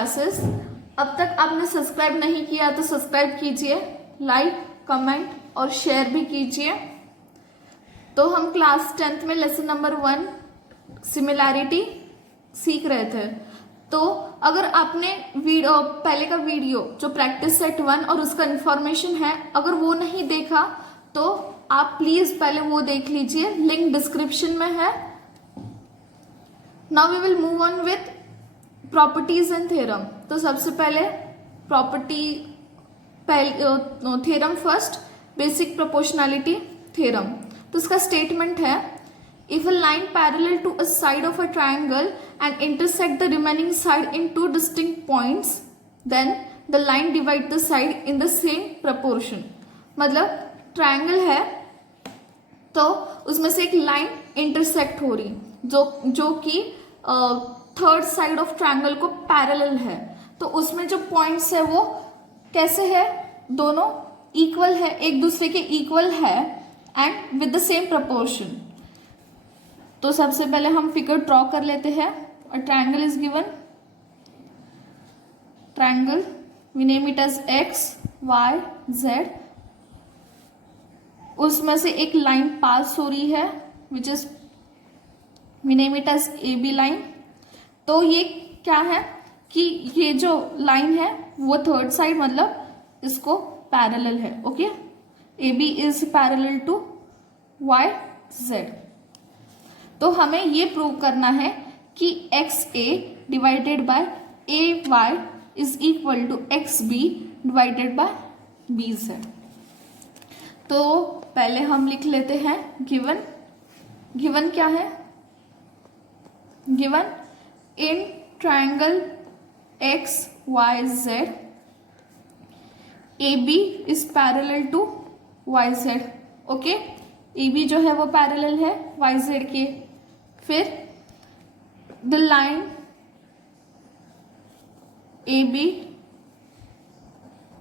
Classes. अब तक आपने सब्सक्राइब नहीं किया तो सब्सक्राइब कीजिए, लाइक, कमेंट और शेयर भी कीजिए। तो हम क्लास 10th में लेसन नंबर 1 सिमिलैरिटी सीख रहे थे। तो अगर आपने पहले का वीडियो जो प्रैक्टिस सेट 1 और उसका इंफॉर्मेशन है, अगर वो नहीं देखा तो आप प्लीज पहले वो देख लीजिए, लिंक डिस्क्रिप्शन में है। Now we will move on with properties and theorem. तो सबसे पहले theorem first, basic proportionality theorem. तो उसका स्टेटमेंट है, if a line parallel to a side of a triangle and intersect the remaining side in 2 distinct points, then the line divide the side in the same proportion. मतलब triangle है तो उसमें से एक line intersect हो रही जो कि थर्ड साइड ऑफ ट्रायंगल को पैरेलल है। तो उसमें जो पॉइंट्स है वो कैसे है, दोनों इक्वल है, एक दूसरे के इक्वल है and with the same proportion. तो सबसे पहले हम फिगर ड्रॉ कर लेते हैं। A triangle is given, triangle we name it as X Y Z. उसमें से एक लाइन पास हो रही है which is we name it as A B line. तो ये क्या है कि ये जो लाइन है वो थर्ड साइड मतलब इसको पैरेलल है। Okay, A B is parallel to Y Z. तो हमें ये प्रूव करना है कि X A divided by A Y is equal to X B divided by B Z. तो पहले हम लिख लेते हैं गिवन क्या है, given in triangle X Y Z A B is parallel to Y Z. Okay, A B जो है वो पैरेलल है वाई जेड के। फिर the line A B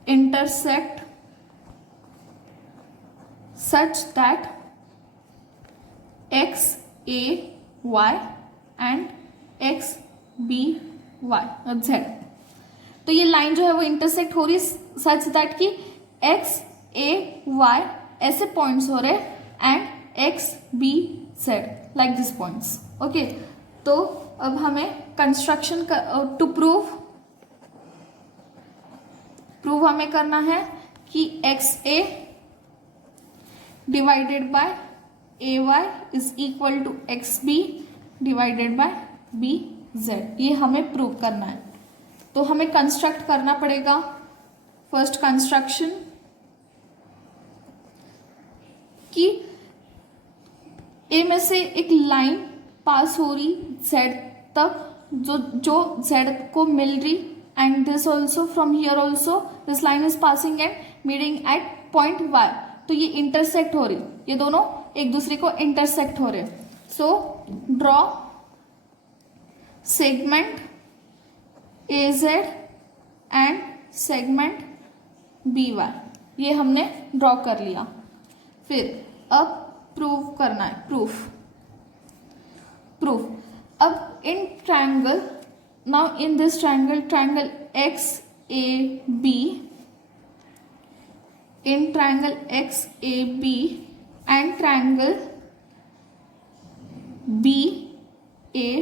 intersect such that x a y and x b y z। तो ये line जो है वो इंटरसेक्ट हो रही है सच दैट कि x a y ऐसे पॉइंट्स हो रहे and x b z like this points. Okay, तो अब हमें कंस्ट्रक्शन टू प्रूव हमें करना है कि x a divided by A Y is equal to X B divided by B Z. ये हमें प्रूव करना है। तो हमें कंस्ट्रक्ट करना पड़ेगा। फर्स्ट कंस्ट्रक्शन कि ए में से एक लाइन पास हो रही जेड तक, जो जेड को मिल रही, and this also from here also this line is passing and meeting at point Y. तो ये इंटरसेक्ट हो रही, ये दोनों एक दूसरे को इंटरसेक्ट हो रहे। So draw segment A Z and segment B Y. ये हमने ड्रॉ कर लिया। फिर अब प्रूव करना है, प्रूफ। अब in triangle, now in this triangle X A B, in triangle XAB and triangle BAY,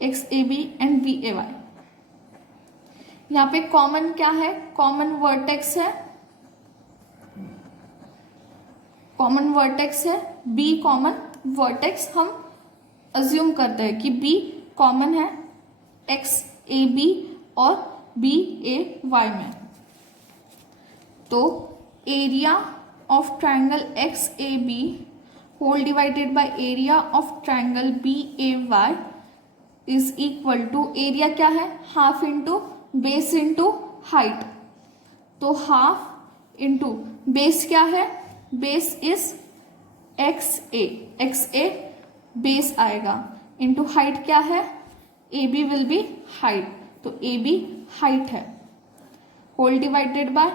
XAB and BAY, यहाँ पे कॉमन क्या है, कॉमन वर्टेक्स है, B कॉमन वर्टेक्स हम अज्यूम करते हैं कि B कॉमन है XAB और BAY में। तो area of triangle X A B whole divided by area of triangle B A Y is equal to, area क्या है, half into base into height. तो हाफ इंटू बेस क्या है, base is X A base आएगा, into height क्या है, A B will be height. तो A B height है, whole divided by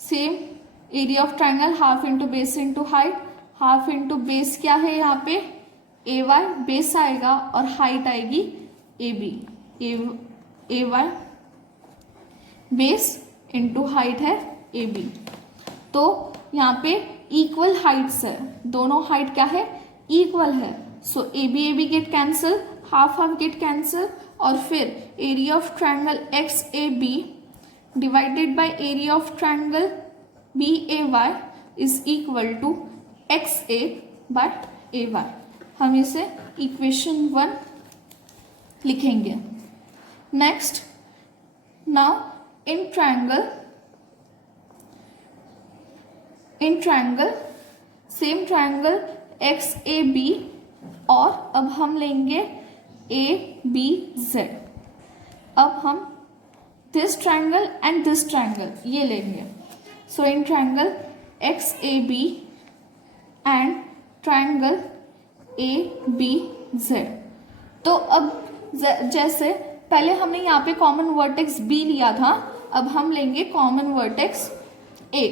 same area of triangle half into base into height. Half into base क्या है, यहाँ पे ए वाई बेस आएगा और हाइट आएगी A B, A Y, base into height है ए बी। तो यहाँ पे इक्वल हाइट्स है, दोनों हाइट क्या है, इक्वल है। So A B get cancel, half half get cancel, और फिर area of triangle X A B divided by area of triangle B A Y is equal to X A by A Y. हम इसे equation 1 लिखेंगे। Next, now in triangle same triangle X A B, और अब हम लेंगे A B Z. अब हम this triangle and this triangle ये लेंगे। So in triangle X A B and triangle A B Z. तो अब जैसे पहले हमने यहाँ पे कॉमन वर्टेक्स बी लिया था, अब हम लेंगे कॉमन वर्टेक्स ए।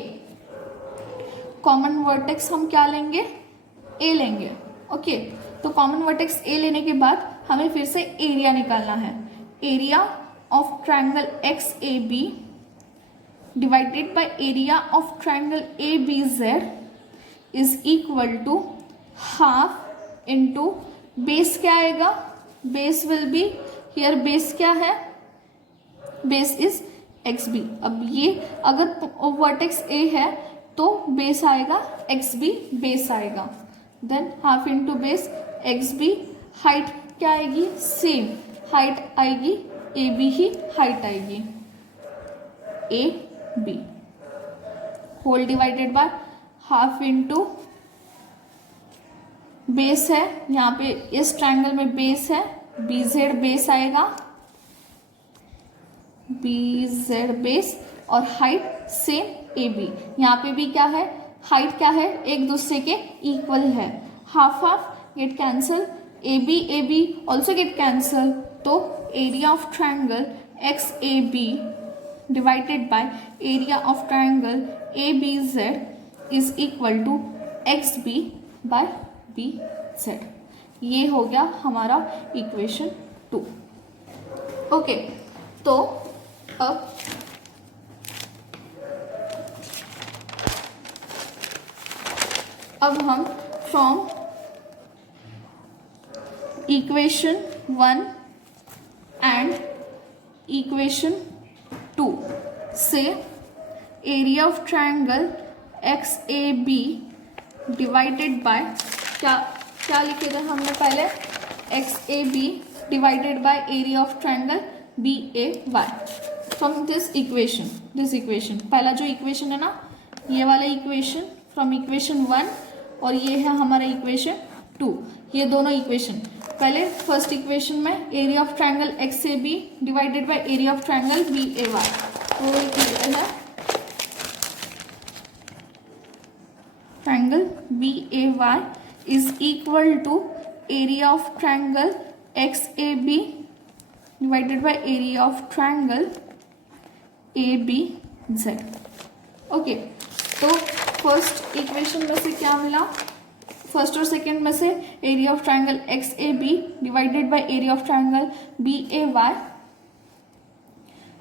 कॉमन वर्टेक्स हम क्या लेंगे, ए लेंगे। ओके, तो कॉमन वर्टेक्स ए लेने के बाद हमें फिर से एरिया निकालना है। Area of triangle X A B divided by area of triangle A B Z is equal to half into base क्या आएगा, base will be here, base क्या है, बेस इज एक्स बी। अब ये अगर वर्टेक्स ए है तो बेस आएगा एक्स बी, बेस आएगा, then half into base X B. Height क्या आएगी, सेम हाइट आएगी, ए बी ही हाइट आएगी, A B whole divided by half into base है, यहाँ पे इस ट्रायंगल में बेस है, बी जेड बेस आएगा, बी जेड बेस, और हाइट सेम ए बी। यहाँ पे भी क्या है, हाइट क्या है, एक दूसरे के इक्वल है, half half get cancel, A B also get cancel. तो area of triangle X A B divided by area of triangle A B Z is equal to X B by B Z. ये हो गया हमारा equation 2। Okay, तो अब हम from equation 1 and equation 2 से area of triangle X A B divided by क्या लिखे थे हमने पहले, X A B divided by area of triangle B A Y from this equation. पहला जो इक्वेशन है ना, ये वाला इक्वेशन फ्रॉम इक्वेशन 1, और ये है हमारा इक्वेशन 2। ये दोनों इक्वेशन, पहले फर्स्ट इक्वेशन में area of triangle X A B divided by area of triangle B A Y, तो ये है triangle B A Y is equal to area of triangle X A B divided by area of triangle A B Z. Okay, तो first equation में से क्या मिला, first और second में से area of triangle X A B divided by area of triangle B A Y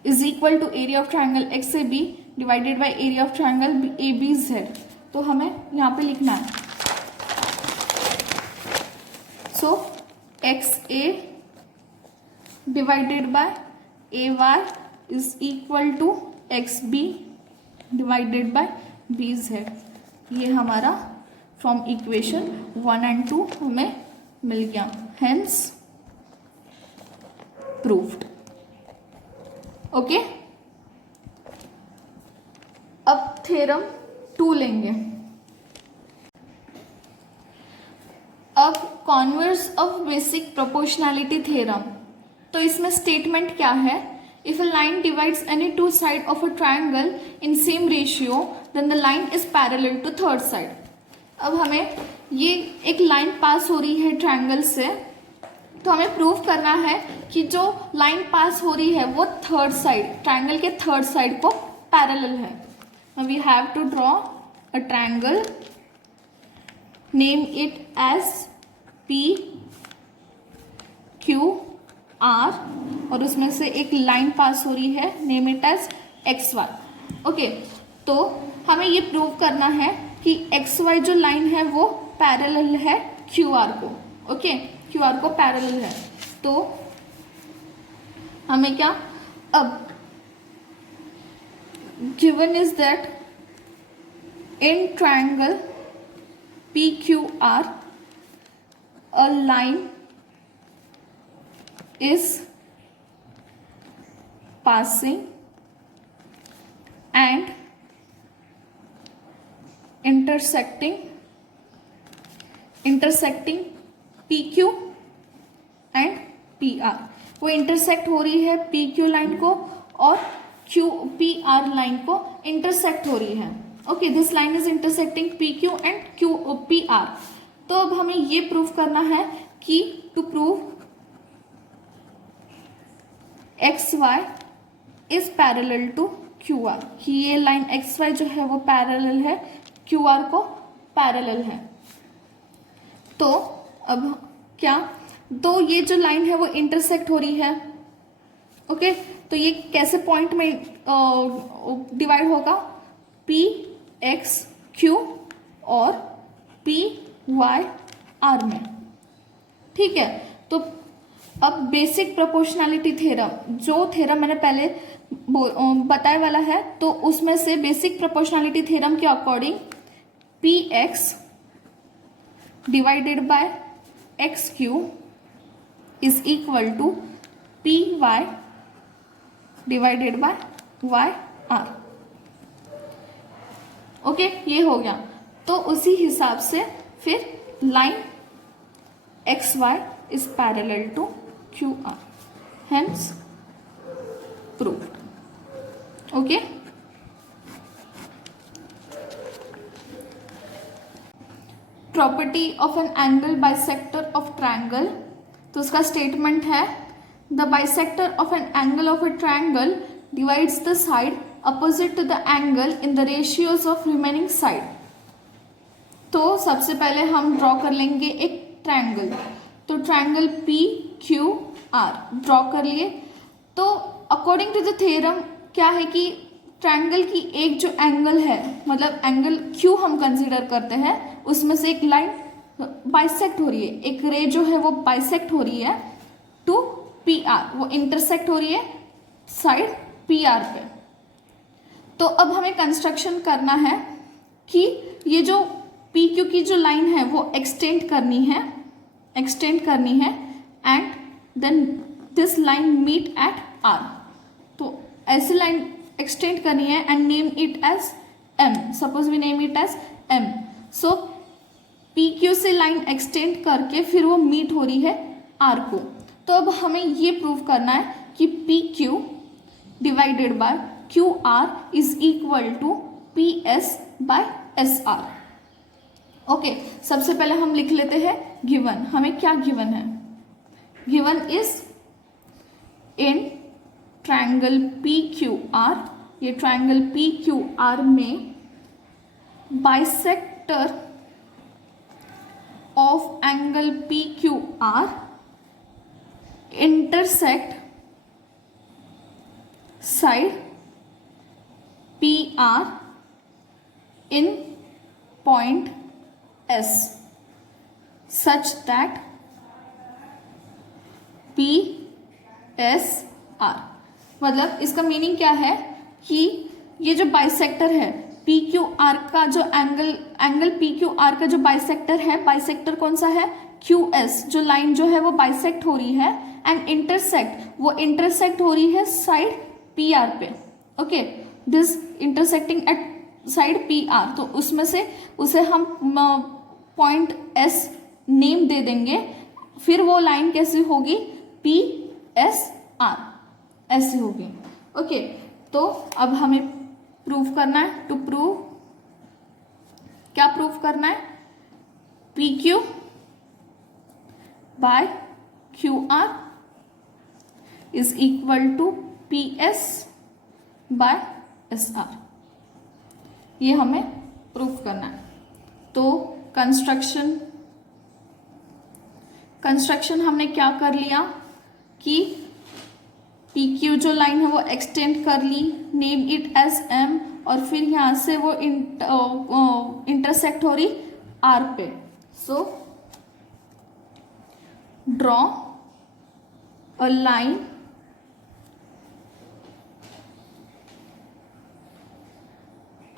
is equal to area of triangle X A B divided by area of triangle A B Z. तो हमें यहाँ पे लिखना है, so X A divided by A Y is equal to X B divided by B Z. ये हमारा from equation 1 and 2 हमें मिल गया, हेंस प्रूव्ड। ओके, अब थ्योरम 2 लेंगे। अब converse of basic proportionality theorem. तो इसमें स्टेटमेंट क्या है, if a line divides any two side of a triangle in same ratio then the line is parallel to third side. अब हमें ये एक लाइन पास हो रही है ट्रायंगल से, तो हमें प्रूव करना है कि जो लाइन पास हो रही है वो थर्ड साइड, ट्रायंगल के थर्ड साइड को पैरेलल है। We have to draw a triangle, name it as P Q R और उसमें से एक लाइन पास हो रही है, name it as X Y. Okay, तो हमें ये प्रूव करना है कि एक्स वाई जो लाइन है वो पैरेलल है क्यू आर को। ओके, क्यू आर को पैरेलल है। तो हमें क्या, अब given is that in triangle P Q are a line is passing and intersecting PQ and PR। वो इंटरसेक्ट हो रही है PQ लाइन को और PR लाइन को इंटरसेक्ट हो रही है। Okay, this line is intersecting PQ and PR। तो अब हमें ये प्रूव करना है कि to prove X Y is parallel to Q R, कि ये लाइन एक्स वाई जो है वो पैरेलल है क्यू आर को पैरेलल है। तो अब क्या, तो ये जो लाइन है वो इंटरसेक्ट हो रही है। ओके, तो ये कैसे पॉइंट में डिवाइड होगा, पी एक्स क्यू और पी वाई आर में। ठीक है, तो अब बेसिक प्रोपोर्शनैलिटी थ्योरम, जो थ्योरम मैंने पहले बताया वाला है, तो उसमें से बेसिक प्रोपोर्शनैलिटी थ्योरम के according P X divided by X Q is equal to P Y divided by Y R. Okay, ये हो गया। तो उसी हिसाब से फिर line X Y is parallel to Q R, hence proved. Okay, property of an angle bisector of triangle. तो उसका स्टेटमेंट है, the bisector of an angle of a triangle divides the side opposite to the angle in the ratios of remaining side. तो सबसे पहले हम draw कर लेंगे एक ट्रायंगल। तो triangle P Q are draw कर लिए। तो अकॉर्डिंग टू द थ्योरम क्या है कि ट्रायंगल की एक जो एंगल है, मतलब एंगल क्यू हम कंसीडर करते हैं, उसमें से एक लाइन बाइसेक्ट हो रही है, एक रे जो है वो बाइसेक्ट हो रही है टू पी आर, वो इंटरसेक्ट हो रही है साइड पी आर पे। तो अब हमें कंस्ट्रक्शन करना है कि ये जो पी क्यू की जो लाइन है वो एक्सटेंड करनी है and then this line meet at R. तो ऐसी लाइन एक्सटेंड करनी है and name it as M, suppose we name it as M. So P Q से लाइन एक्सटेंड करके फिर वो मीट हो रही है आर को। तो अब हमें ये प्रूव करना है कि P Q divided by Q R is equal to P S by S R. Okay, सबसे पहले हम लिख लेते हैं गिवन। हमें क्या गिवन है, given is in triangle P Q R, ये ट्रायंगल पी क्यू आर में bisector of angle P Q R intersect side P R in point S such that PSR। मतलब इसका मीनिंग क्या है कि ये जो बाइसेक्टर है PQR का जो एंगल PQR का जो बाइसेक्टर है, बाइसेक्टर कौन सा है, QS, जो लाइन जो है वो बाइसेक्ट हो रही है एंड इंटरसेक्ट, वो इंटरसेक्ट हो रही है साइड PR पे। Okay, this intersecting at side PR, तो उसमें से उसे हम पॉइंट S नेम दे देंगे। फिर वो लाइन कैसी होगी, PSR ऐसी होगी। ओके, तो अब हमें प्रूव करना है, टू प्रूव, क्या प्रूव करना है, PQ by QR is equal to PS by SR। ये हमें प्रूव करना है। तो कंस्ट्रक्शन हमने क्या कर लिया कि पी क्यू जो लाइन है वो एक्सटेंड कर ली, नेम इट एज एम, और फिर यहाँ से वो इंटरसेक्ट हो रही आर पे। So draw a line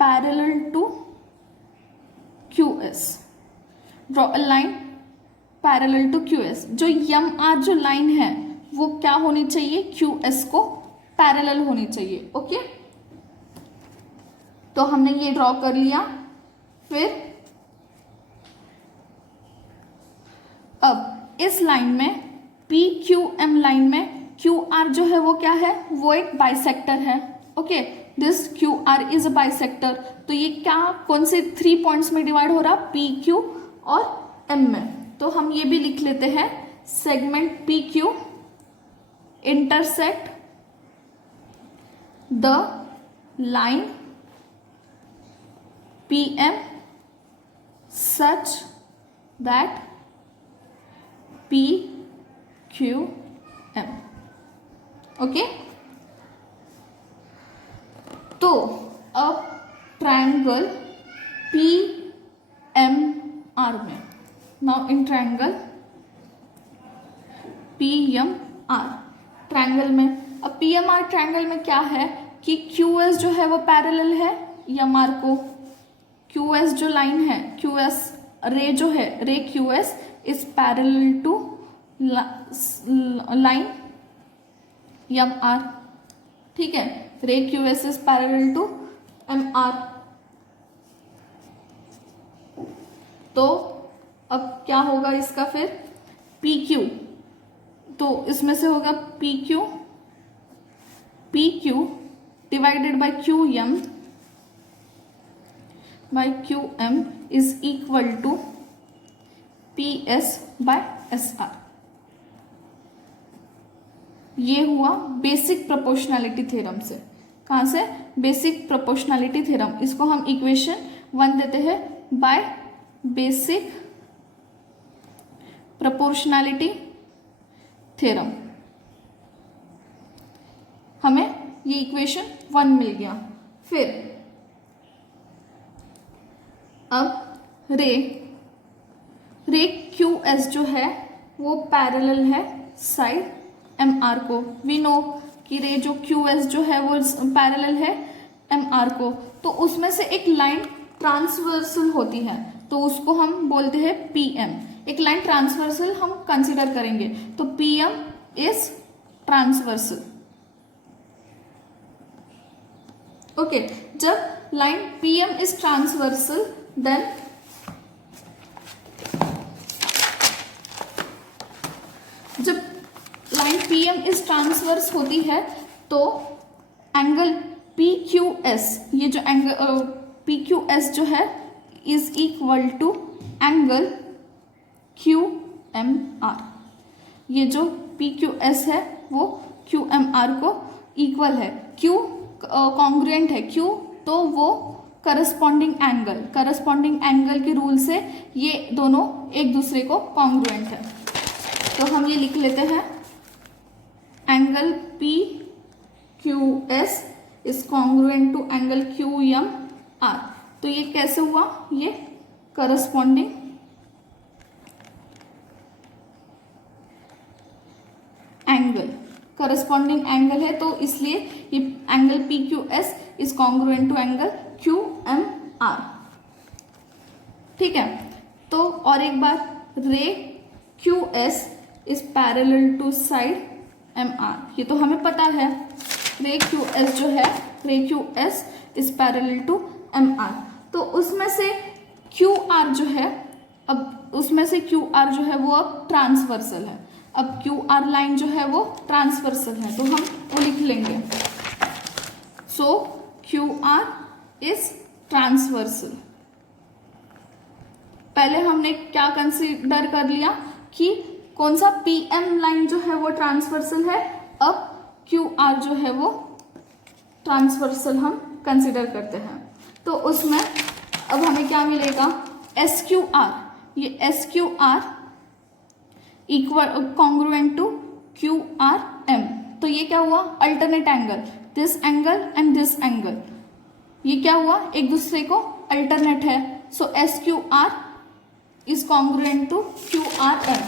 parallel to QS, draw a line parallel to QS। जो MR जो लाइन है वो क्या होनी चाहिए, QS को पैरेलल होनी चाहिए। ओके, तो हमने ये ड्रॉ कर लिया। फिर अब इस लाइन में PQM लाइन में QR जो है वो क्या है, वो एक बाइसेक्टर है। Okay, this QR is a bisector. तो ये क्या, कौन से 3 पॉइंट्स में डिवाइड हो रहा, PQ और M में। तो हम ये भी लिख लेते हैं, segment PQ intersect the line PM such that PQM। Okay, तो अब ट्रायंगल PMR में, now in triangle PMR triangle में, अब PMR ट्रायंगल में क्या है कि QS जो है वो पैरेलल है MR को। QS जो लाइन है, QS रे जो है, ray QS is parallel to line MR। ठीक है, ray QS is parallel to MR। तो अब क्या होगा इसका फिर, PQ, तो इसमें से होगा PQ divided by QM by QM is equal to PS by SR। ये हुआ बेसिक प्रोपोर्शनैलिटी थ्योरम से। कहाँ से, बेसिक प्रोपोर्शनैलिटी थ्योरम। इसको हम इक्वेशन 1 देते हैं, बाय बेसिक प्रोपोर्शनैलिटी थ्योरम। हमें ये इक्वेशन 1 मिल गया। फिर अब रे QS जो है वो पैरेलल है साइड MR को। वी नो कि रे जो QS जो है वो पैरेलल है MR को। तो उसमें से एक लाइन ट्रांसवर्सल होती है, तो उसको हम बोलते हैं PM। एक लाइन ट्रांसवर्सल हम कंसिडर करेंगे, तो PM इज ट्रांसवर्सल। ओके, जब line PM is transversal, then जब लाइन PM इज ट्रांसवर्स होती है तो एंगल PQS, ये जो एंगल PQS जो है is equal to angle QMR। ये जो PQS है वो QMR को इक्वल है। Q कॉन्ग्रुएंट है, Q तो वो करस्पॉन्डिंग एंगल के रूल से ये दोनों एक दूसरे को कॉन्ग्रुएंट है। तो हम ये लिख लेते हैं, angle PQS is congruent to angle QMR। तो ये कैसे हुआ, ये करस्पॉन्डिंग एंगल है, तो इसलिए ये angle PQS is congruent to angle QMR। ठीक है, तो और एक बार, ray QS is parallel to side MR। ये तो हमें पता है, रे QS जो है, ray QS is parallel to MR। तो उसमें से QR जो है, अब उसमें से QR जो है वो अब ट्रांसवर्सल है। अब QR लाइन जो है वो ट्रांसवर्सल है, तो हम वो लिख लेंगे, सो QR इज ट्रांसवर्सल। पहले हमने क्या कंसीडर कर लिया कि कौन सा PM लाइन जो है वो ट्रांसवर्सल है, अब QR जो है वो ट्रांसवर्सल हम कंसीडर करते हैं। तो उसमें अब हमें क्या मिलेगा, SQR, ये SQR equal congruent to QRM। तो ये क्या हुआ, alternate angle, this angle and this angle, ये क्या हुआ, एक दूसरे को अल्टरनेट है. So S Q R is congruent to Q R M.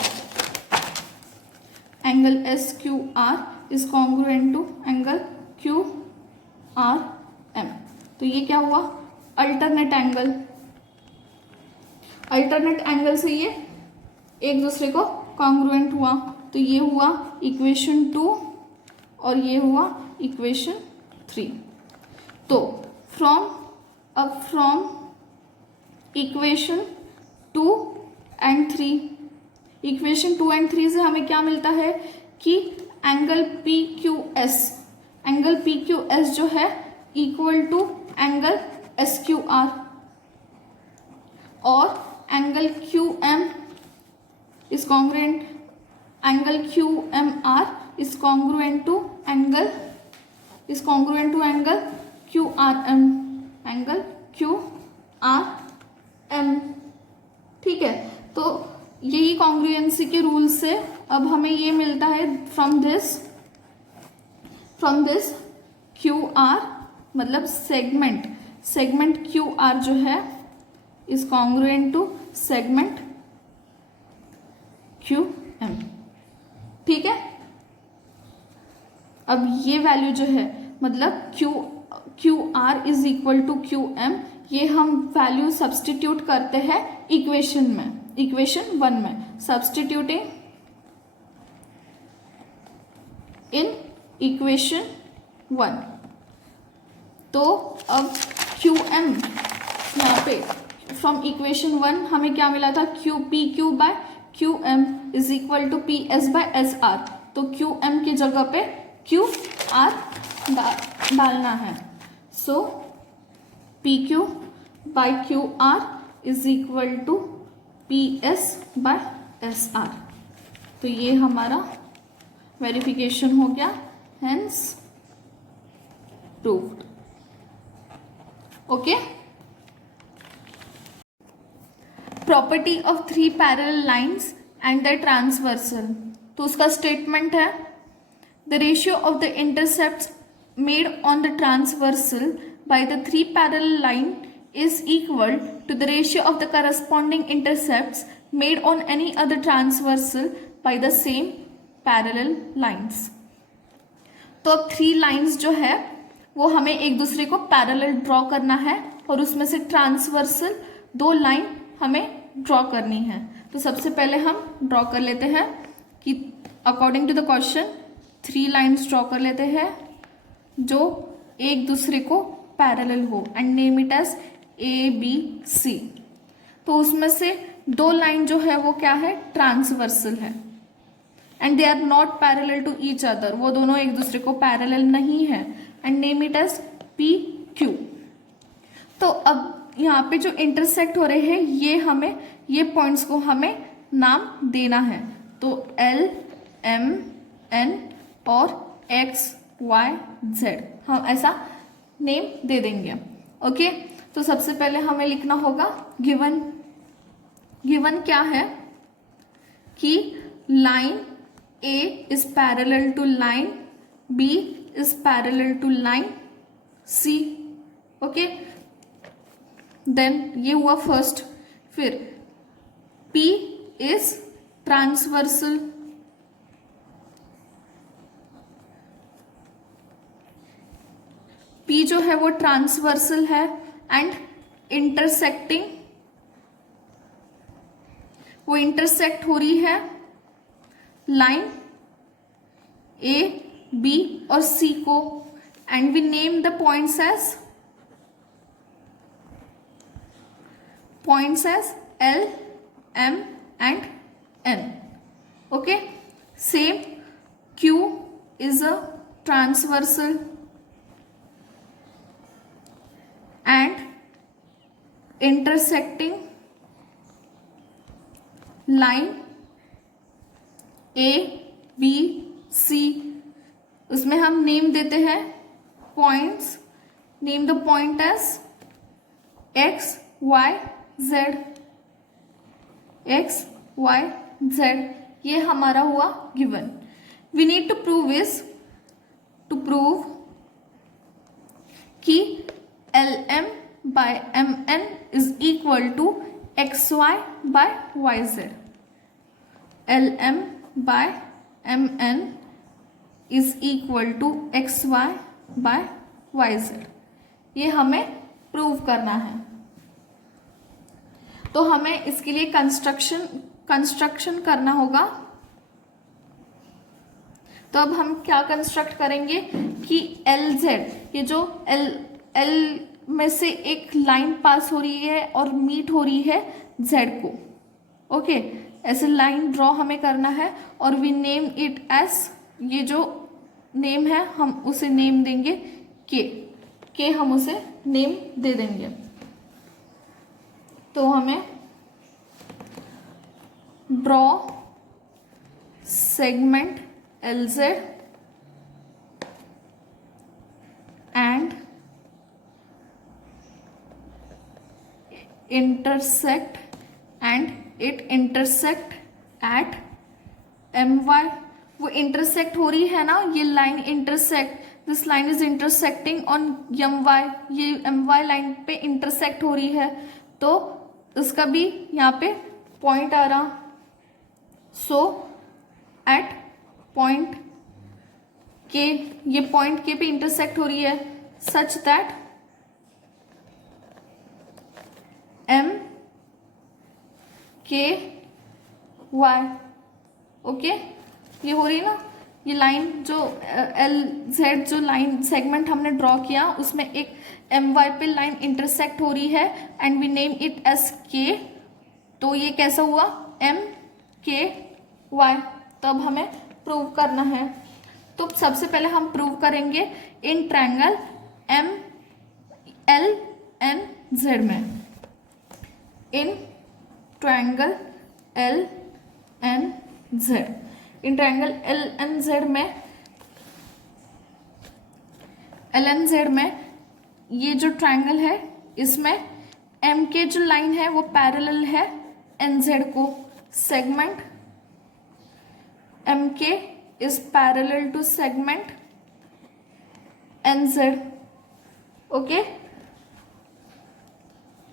Angle S Q R is congruent to angle Q R M. तो ये क्या हुआ, अल्टरनेट एंगल. अल्टरनेट एंगल से ये एक दूसरे को कॉन्ग्रुएंट हुआ. तो ये हुआ इक्वेशन 2 और ये हुआ इक्वेशन 3. तो from equation 2 and 3, equation 2 and 3 से हमें क्या मिलता है कि एंगल पी क्यू एस जो है equal to angle S Q R, और angle Q M is congruent, angle Q M R is congruent to angle Q R M, angle Q R M. ठीक है, तो यही कॉन्ग्रुएंसी के rule से अब हमें ये मिलता है फ्रॉम दिस क्यू आर, मतलब सेगमेंट क्यू आर जो है is congruent to segment Q M. ठीक है, अब ये वैल्यू जो है मतलब Q R is equal to Q M, ये हम वैल्यू सब्सटीट्यूट करते हैं इक्वेशन 1 में, सब्सटीट्यूटिंग इन इक्वेशन 1. तो अब क्यू एम यहाँ पे फ्रॉम इक्वेशन 1 हमें क्या मिला था, Q P Q by Q M is equal to P S by S R. तो क्यू एम की जगह पे क्यू आर डालना है. So P Q by Q R is equal to P S by S R. तो ये हमारा verification हो गया, hence proved. Okay, property of 3 parallel lines and the transversal. तो उसका स्टेटमेंट है, the ratio of the intercepts made on the transversal by the 3 parallel line is equal to the ratio of the corresponding intercepts made on any other transversal by the same parallel lines. तो अब 3 lines जो है वो हमें एक दूसरे को parallel draw करना है और उसमें से ट्रांसवर्सल 2 लाइन हमें ड्रॉ करनी है. तो सबसे पहले हम ड्रॉ कर लेते हैं कि according to the question 3 lines draw कर लेते हैं जो एक दूसरे को पैरेलल हो and name it as A B C. तो उसमें से 2 लाइन जो है वो क्या है, ट्रांसवर्सल है and they are not parallel to each other, वो दोनों एक दूसरे को पैरेलल नहीं है and name it as P Q. तो अब यहाँ पे जो इंटरसेक्ट हो रहे हैं ये पॉइंट्स को हमें नाम देना है. तो एल एम एन और एक्स वाई जेड हम ऐसा नेम दे देंगे. ओके, तो सबसे पहले हमें लिखना होगा गिवन क्या है कि line A is parallel to line B is parallel to line C. Okay, then ये हुआ फर्स्ट. फिर पी इज ट्रांसवर्सल, पी जो है वो ट्रांसवर्सल है एंड इंटरसेक्टिंग, वो इंटरसेक्ट हो रही है लाइन ए बी और सी को and we name the points as L M and N. Okay, same Q is a transversal and intersecting line A B C. उसमें हम नेम देते हैं points, name the point as x y z, x y z. ये हमारा हुआ given. We need to prove is prove कि LM by MN is equal to XY by YZ। LM by MN is equal to XY by YZ, ये हमें prove करना है। तो हमें इसके लिए कंस्ट्रक्शन करना होगा। तो अब हम क्या कंस्ट्रक्ट करेंगे कि LZ, ये जो L में से एक लाइन पास हो रही है और मीट हो रही है Z को, ओके, ऐसे लाइन ड्रॉ हमें करना है और वी नेम इट एस, ये जो नेम है हम उसे नेम देंगे के हम उसे नेम दे देंगे। तो हमें draw segment LZ and intersect at MY। वो इंटरसेक्ट हो रही है ना, ये line intersect, this line is intersecting on MY, ये MY लाइन पे इंटरसेक्ट हो रही है, तो इसका भी यहाँ पे पॉइंट आ रहा। सो एट पॉइंट के, ये पॉइंट के पे इंटरसेक्ट हो रही है सच दैट MKY, ओके, ये हो रही है ना, ये लाइन जो LZ जो लाइन सेगमेंट हमने ड्रॉ किया उसमें एक MY पे लाइन इंटरसेक्ट हो रही है and we name it as K। तो ये कैसा हुआ MKY। तो अब हमें प्रूव करना है। तो सबसे पहले हम प्रूव करेंगे इन ट्रायंगल LNZ में, in triangle LNZ, in triangle LNZ में ये जो ट्रायंगल है इसमें MK जो लाइन है वो पैरेलल है NZ को। Segment MK is parallel to segment NZ, okay.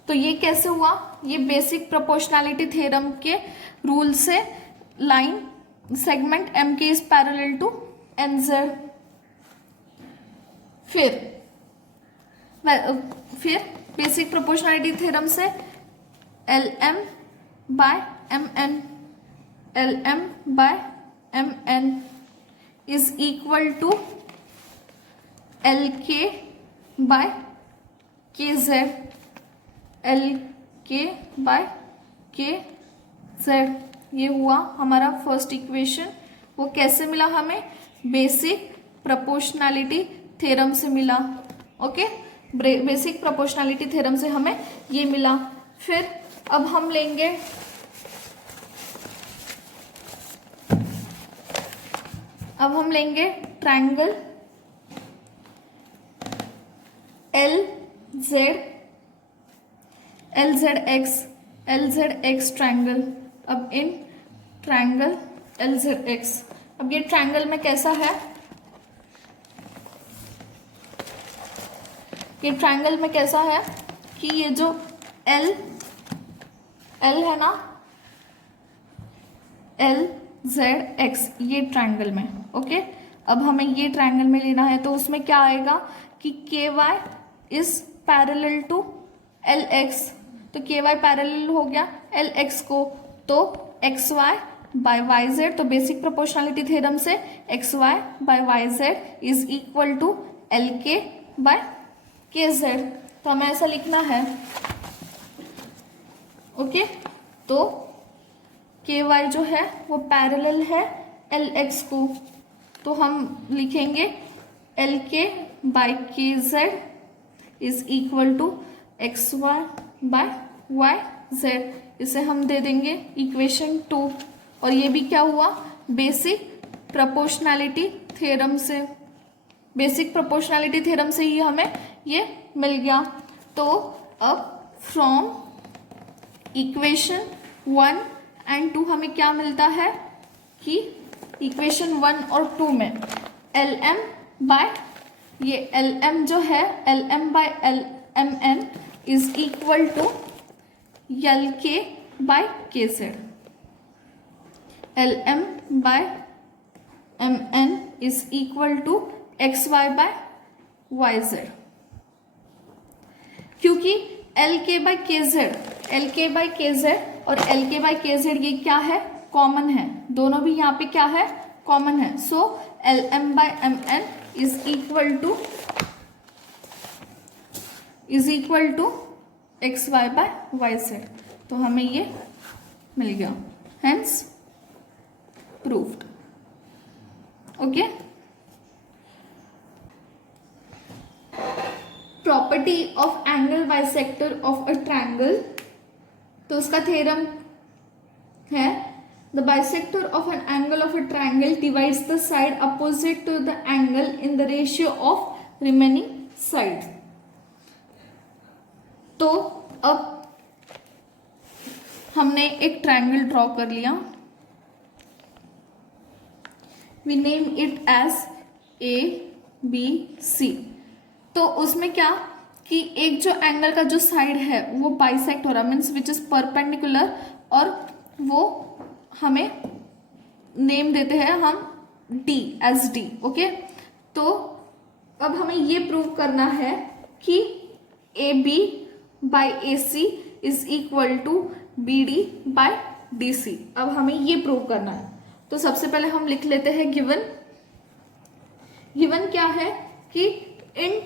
तो ये कैसे हुआ, ये बेसिक प्रोपोर्शनैलिटी थ्योरम के रूल से line segment MK is parallel to NZ। फिर बेसिक प्रोपोर्शनैलिटी थ्योरम से LM by MN is equal to LK by KZ, LK by KZ, ये हुआ हमारा फर्स्ट इक्वेशन। वो कैसे मिला हमें, बेसिक प्रोपोर्शनैलिटी थ्योरम से मिला, ओके, बेसिक प्रोपोर्शनैलिटी थ्योरम से हमें ये मिला। फिर अब हम लेंगे ट्रायंगल LZX ट्रायंगल। अब इन ट्रायंगल LZX, अब ये ट्रायंगल में कैसा है, ये ट्रायंगल में कैसा है कि ये जो L है ना, LZX, ये ट्रायंगल में, ओके। अब हमें ये ट्रायंगल में लेना है तो उसमें क्या आएगा कि KY is parallel to LX, तो KY पैरेलल हो गया LX को, तो XY बाय YZ, तो बेसिक प्रोपोर्शनैलिटी थ्योरम से XY by YZ is equal to LK by KZ। तो हमें ऐसा लिखना है, ओके। तो KY जो है वो पैरेलल है LX को, तो हम लिखेंगे LK by KZ is equal to XY by YZ, इसे हम दे देंगे इक्वेशन 2। और ये भी क्या हुआ, बेसिक प्रोपोर्शनैलिटी थ्योरम से, बेसिक प्रोपोर्शनैलिटी थ्योरम से ही हमें ये मिल गया। तो अब फ्रॉम इक्वेशन 1 एंड 2 हमें क्या मिलता है कि इक्वेशन 1 और 2 में LM बाय ये एल एम जो है L M by L M N is equal to L K by K Z. L M by M N is equal to X Y by Y Z. क्योंकि L K by K Z, L K by K Z और L K by K Z ये क्या है, common है, दोनों भी यहाँ पे क्या है, कॉमन है। So L M by M N is equal to X Y by Y Z. तो हमें ये मिल गया, hence proved. Okay, property of angle bisector of a triangle, तो उसका थ्योरम है the bisector of an angle of a triangle divides the side opposite to the angle in the ratio of remaining side. तो अब हमने एक triangle draw कर लिया, we name it as A B C. तो उसमें क्या कि एक जो एंगल का जो साइड है वो बाइसेक्ट हो रहा, मीन्स विच इज परपेंडिकुलर, और वो हमें नेम देते हैं हम डी एज डी। ओके, तो अब हमें ये प्रूव करना है कि A B by A C is equal to B D by D C. अब हमें ये प्रूव करना है, तो सबसे पहले हम लिख लेते हैं गिवन। गिवन क्या है कि in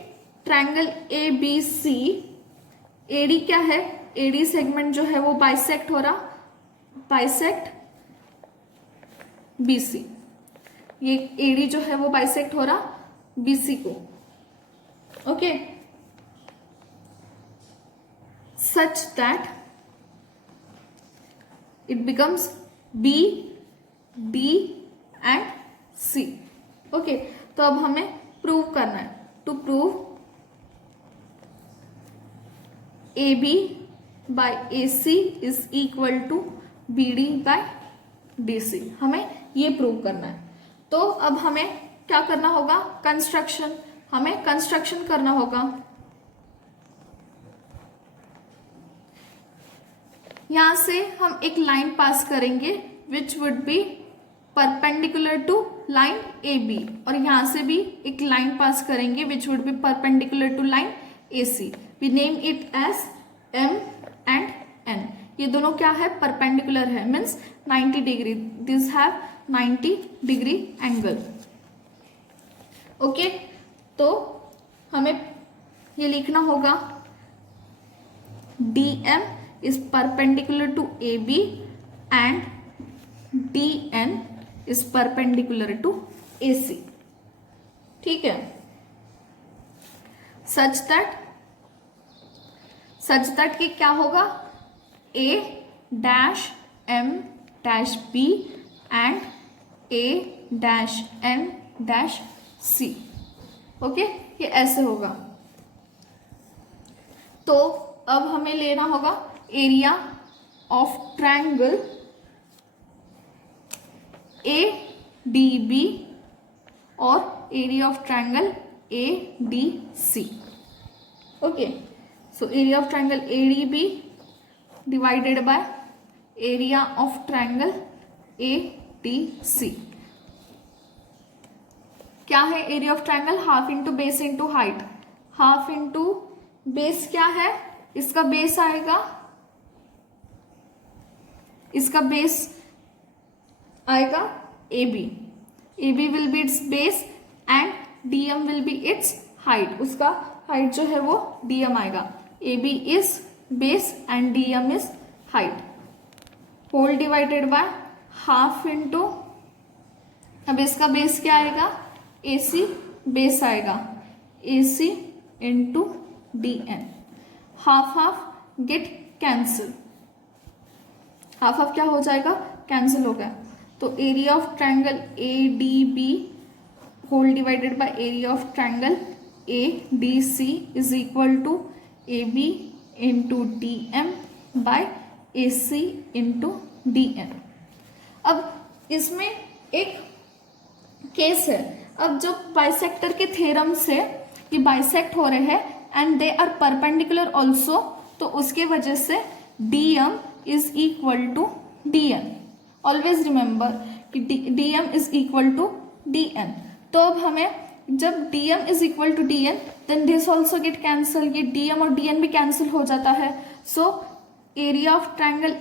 triangle A B C A D क्या है, ए डी सेगमेंट जो है वो बाइसेक्ट हो रहा, बाइसेक्ट बी सी। ये ए डी जो है वो बाइसेक्ट हो रहा बी सी को। Okay, such that it becomes B D and C. Okay, तो अब हमें प्रूव करना है, to prove A B by A C is equal to B D by D C. हमें ये प्रूव करना है। तो अब हमें क्या करना होगा, कंस्ट्रक्शन, हमें कंस्ट्रक्शन करना होगा। यहां से हम एक लाइन पास करेंगे which would be perpendicular to line A B, और यहां से भी एक लाइन पास करेंगे which would be perpendicular to line A C. We name it as M and N. ये दोनों क्या है, परपेंडिकुलर है, means 90 degree, this have 90 degree angle. Okay, तो हमें ये लिखना होगा D M is perpendicular to A B and D N is perpendicular to A सी। ठीक है, सच दैट कि क्या होगा, A dash M dash B and A dash N dash C. Okay, ये ऐसे होगा। तो अब हमें लेना होगा area of triangle A D B और area of triangle A D C. Okay, so area of triangle A D B divided by area of triangle A D C. क्या है area of triangle, half into base into height. Half into base क्या है, इसका base आएगा, इसका base आएगा A B, A B will be its base and D M will be its height. उसका height जो है वो डी एम आएगा। A B is base and D M is height, whole divided by half into, अब इसका बेस क्या आएगा, ए सी बेस आएगा, A C into D N. Half half get cancel, half half क्या हो जाएगा, कैंसिल हो गया। तो area of triangle A D B whole divided by area of triangle A D C is equal to A B into D M by A C into D N. अब इसमें एक case है, अब जो bisector के theorem से ये bisect हो रहे हैं and they are perpendicular also, तो उसके वजह से DM is equal to DN। Always remember कि DM is equal to DN। तो अब हमें जब DM is equal to DN then this also get cancel, ये DM और DN भी कैंसिल हो जाता है। So area of triangle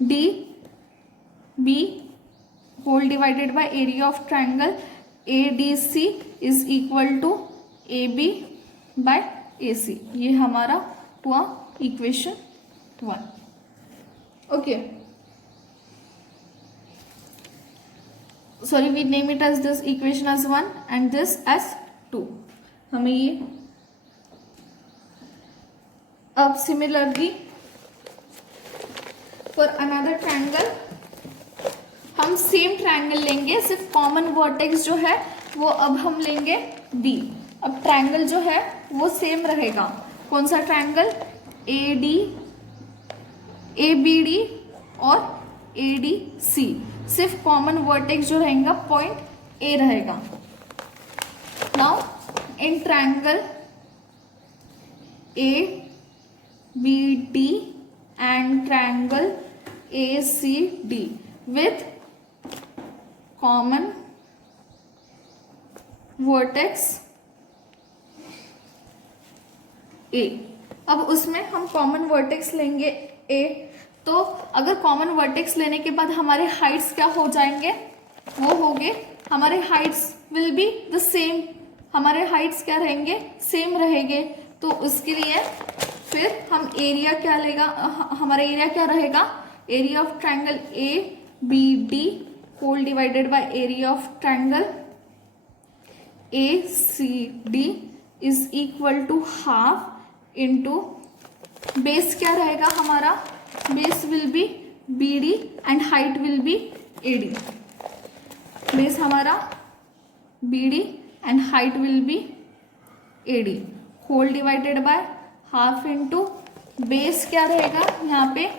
ADB whole divided by area of triangle ADC is equal to AB by AC। ये हमारा हुआ equation 1। Okay, sorry we name it as this equation as 1 and this as 2। हमें ये अब similarly for another triangle हम same triangle लेंगे, सिर्फ common vertex जो है वो अब हम लेंगे B। अब ट्रायंगल जो है वो सेम रहेगा। कौन सा ट्रायंगल? ABD और ADC। सिर्फ कॉमन वर्टेक्स जो रहेगा पॉइंट A रहेगा। Now in triangle ABD and triangle ACD with common vertex A। अब उसमें हम कॉमन वर्टेक्स लेंगे A। तो अगर कॉमन वर्टेक्स लेने के बाद हमारे हाइट्स क्या हो जाएंगे? वो होंगे हमारे Heights will be the same. हमारे हाइट्स क्या रहेंगे? सेम रहेंगे। तो उसके लिए फिर हम एरिया क्या लेगा? हमारा एरिया क्या रहेगा? Area of triangle ABD whole divided by area of triangle ACD is equal to half into base क्या रहेगा हमारा? Base will be BD and height will be AD। Base हमारा BD and height will be AD whole divided by half into base क्या रहेगा? यहाँ पे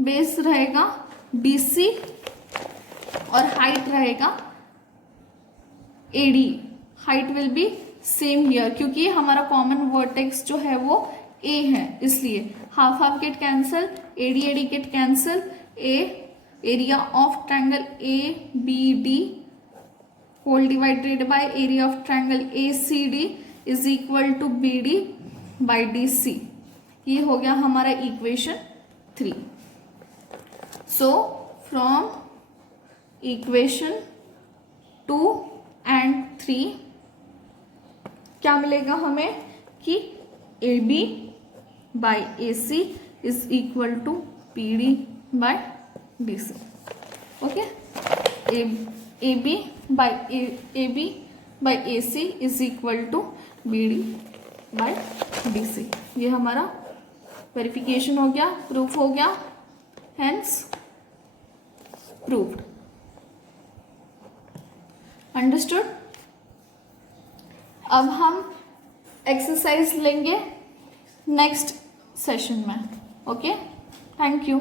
base रहेगा BC और हाइट रहेगा AD। Height will B same here क्योंकि हमारा कॉमन वर्टेक्स जो है वो A है, इसलिए half half get cancel, AD get cancel. Area of triangle ABD whole divided by area of triangle ACD is equal to BD by DC। ये हो गया हमारा equation 3। So from equation 2 and 3 क्या मिलेगा हमें कि AB by AC is equal to BD by DC। Okay, AB by AC is equal to BD by DC। ये हमारा वेरिफिकेशन हो गया, प्रूफ हो गया, हेंस प्रूव्ड। अंडरस्टूड? अब हम एक्सरसाइज लेंगे नेक्स्ट सेशन में। Okay, thank you.